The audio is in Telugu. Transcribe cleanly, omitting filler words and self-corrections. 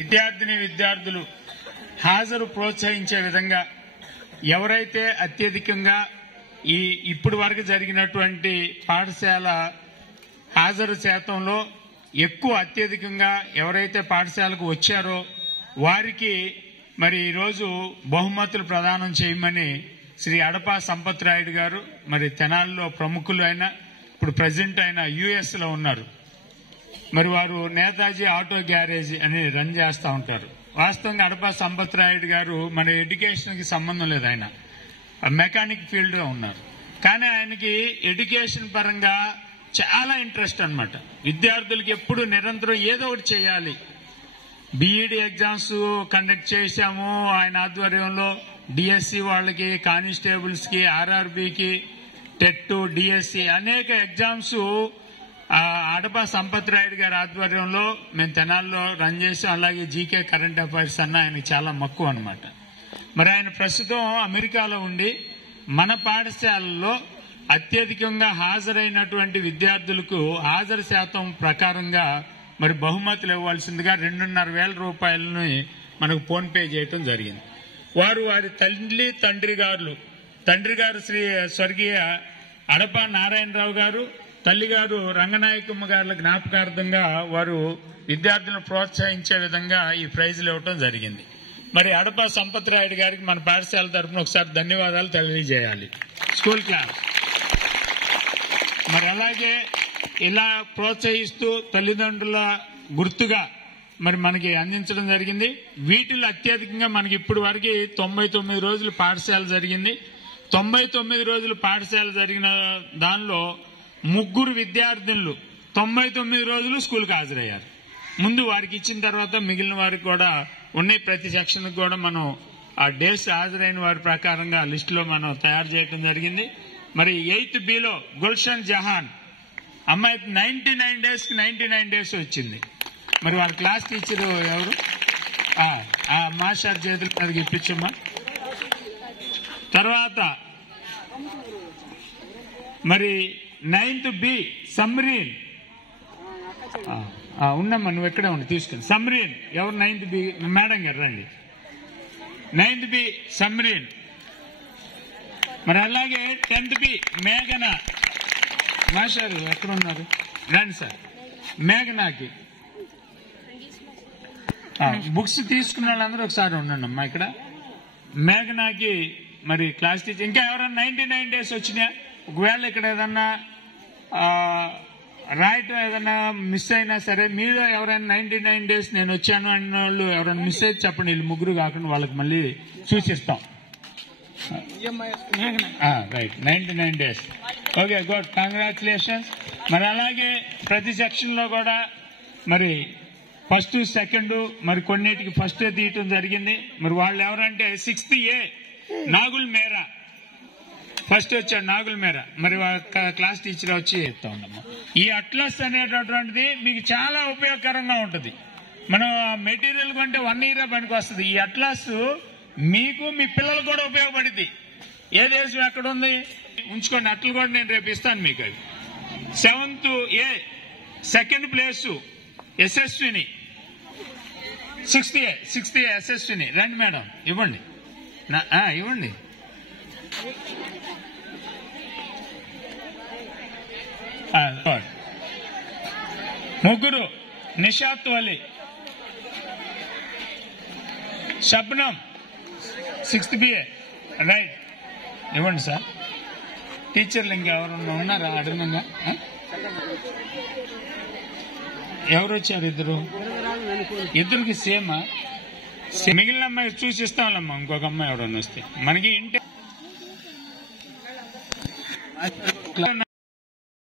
విద్యార్థులు హాజరు ప్రోత్సహించే విధంగా ఎవరైతే అత్యధికంగా ఇప్పటి వరకు జరిగినటువంటి పాఠశాల హాజరు శాతంలో ఎక్కువ అత్యధికంగా ఎవరైతే పాఠశాలకు వచ్చారో వారికి మరి ఈరోజు బహుమతులు ప్రదానం చేయమని శ్రీ అడపా సంపత్ రాయుడు గారు మరి తెనాలిలో ప్రముఖులు అయిన ఇప్పుడు ప్రెసిడెంట్ అయిన యుఎస్ లో ఉన్నారు. మరి వారు నేతాజీ ఆటో గ్యారేజ్ అని రన్ చేస్తూ ఉంటారు. వాస్తవంగా అడపా సంపత్ రాయుడు గారు మన ఎడ్యుకేషన్ కి సంబంధం లేదు, ఆయన మెకానిక్ ఫీల్డ్ లో ఉన్నారు. కానీ ఆయనకి ఎడ్యుకేషన్ పరంగా చాలా ఇంట్రెస్ట్ అన్నమాట. విద్యార్థులకి ఎప్పుడు నిరంతరం ఏదో ఒకటి చేయాలి. బీఈడీ ఎగ్జామ్స్ కండక్ట్ చేశాము ఆయన ఆధ్వర్యంలో. డిఎస్సి వాళ్ళకి, కానిస్టేబుల్స్ కి, ఆర్ఆర్బీకి, టెట్, డిఎస్సి అనేక ఎగ్జామ్స్ అడపా సంపత్ రాయుడు గారి ఆధ్వర్యంలో మేము తెనాల్లో రన్ చేసాం. అలాగే జీకే కరెంట్ అఫైర్స్ అన్న ఆయనకి చాలా మక్కువ అన్నమాట. మరి ఆయన ప్రస్తుతం అమెరికాలో ఉండి మన పాఠశాలలో అత్యధికంగా హాజరైనటువంటి విద్యార్థులకు హాజరు శాతం ప్రకారంగా మరి బహుమతులు ఇవ్వాల్సిందిగా 2,500,000 రూపాయలని మనకు ఫోన్ పే చేయటం జరిగింది. వారి తండ్రి గారు శ్రీ స్వర్గీయ అడపా నారాయణరావు గారు, తల్లిగారు రంగనాయకమ్మ గారుల జ్ఞాపకార్థంగా వారు విద్యార్థులను ప్రోత్సహించే విధంగా ఈ ప్రైజులు ఇవ్వటం జరిగింది. మరి అడపా సంపత్ రాయుడు గారికి మన పాఠశాల తరఫున ఒకసారి ధన్యవాదాలు తెలియజేయాలి. స్కూల్ క్లాస్ మరి అలాగే ఇలా ప్రోత్సహిస్తూ తల్లిదండ్రుల గుర్తుగా మరి మనకి అందించడం జరిగింది. వీటిలో అత్యధికంగా మనకి ఇప్పుడు వరకు 99 రోజులు పాఠశాల జరిగింది. 99 రోజులు పాఠశాల జరిగిన దానిలో 3 విద్యార్థినులు 99 రోజులు స్కూల్కి హాజరయ్యారు. ముందు వారికి ఇచ్చిన తర్వాత మిగిలిన వారికి కూడా ఉన్నాయి. ప్రతి సెక్షన్ కూడా మనం ఆ డేస్ హాజరైన వారి ప్రకారంగా లిస్టులో మనం తయారు చేయడం జరిగింది. మరి 8th బిలో గుల్షన్ జహాన్ అమ్మాయి 99 డేస్కి 99 డేస్ వచ్చింది. మరి వాళ్ళ క్లాస్ టీచర్ ఎవరు? మాస్టర్ చేతుల మీదకి ఇప్పించమ్మా. తర్వాత మరి 9th బి సమ్రీన్ ఉన్నమ్మా, నువ్వు ఎక్కడే ఉండి తీసుకుని. సమ్రీన్ ఎవరు? 9th బి మేడం గారు రండి. 9th B Samreen. మరి అలాగే 10th బి మేఘన. మాస్టర్ ఎక్కడ ఉన్నారు? రండి సార్. మేఘనాకి బుక్స్ తీసుకున్న వాళ్ళందరూ ఒకసారి ఉండండి అమ్మా ఇక్కడ. మేఘనాకి మరి క్లాస్ టీచర్. ఇంకా ఎవరైనా 99 డేస్ వచ్చినాయా? ఒకవేళ ఇక్కడ ఏదన్నా రాయటం ఏదన్నా మిస్ అయినా సరే మీరు ఎవరైనా 99 డేస్ నేను వచ్చాను అన్న వాళ్ళు ఎవరైనా మిస్ అయితే చెప్పండి. వీళ్ళు 3 కాకుండా వాళ్ళకి మళ్ళీ సూచిస్తాం. Right, 99 days. Okay, good, congratulations. మరి అలాగే ప్రతి సెక్షన్ లో కూడా మరి ఫస్ట్, సెకండ్, మరి కొన్నిటికి ఫస్ట్ తీయటం జరిగింది. మరి వాళ్ళు ఎవరంటే 6th ఏ నాగుల్ మేరా ఫస్ట్ వచ్చాడు. నాగుల్ మేరా మరి క్లాస్ టీచర్ వచ్చి చెప్తా ఉన్నాము. ఈ అట్లస్ అనేటటువంటిది మీకు చాలా ఉపయోగకరంగా ఉంటుంది. మనం మెటీరియల్ కొంటే 1 year పనికి వస్తుంది. ఈ అట్లస్ మీకు మీ పిల్లలకు కూడా ఉపయోగపడింది. ఏ దేశం ఎక్కడ ఉంది ఉంచుకోండి. అట్లు కూడా నేను రేపు ఇస్తాను మీకు. అది 7th ఏ సెకండ్ ప్లేసు యశస్విని. 6th ఏ యశస్విని. రండి మేడం, ఇవ్వండి ఇవ్వండి. ముగ్గురు నిషాత్ వలి, షబ్నం 6th బిఏ. రైట్, ఇవ్వండి సార్. టీచర్లు ఇంకెవరన్నా ఉన్నారా? అడగనంగా ఎవరు వచ్చారు? ఇద్దరికి సేమా? మిగిలిన అమ్మాయి చూసి ఇస్తాంలమ్మా. ఇంకొక అమ్మాయి ఎవరన్నా వస్తే మనకి ఇంటి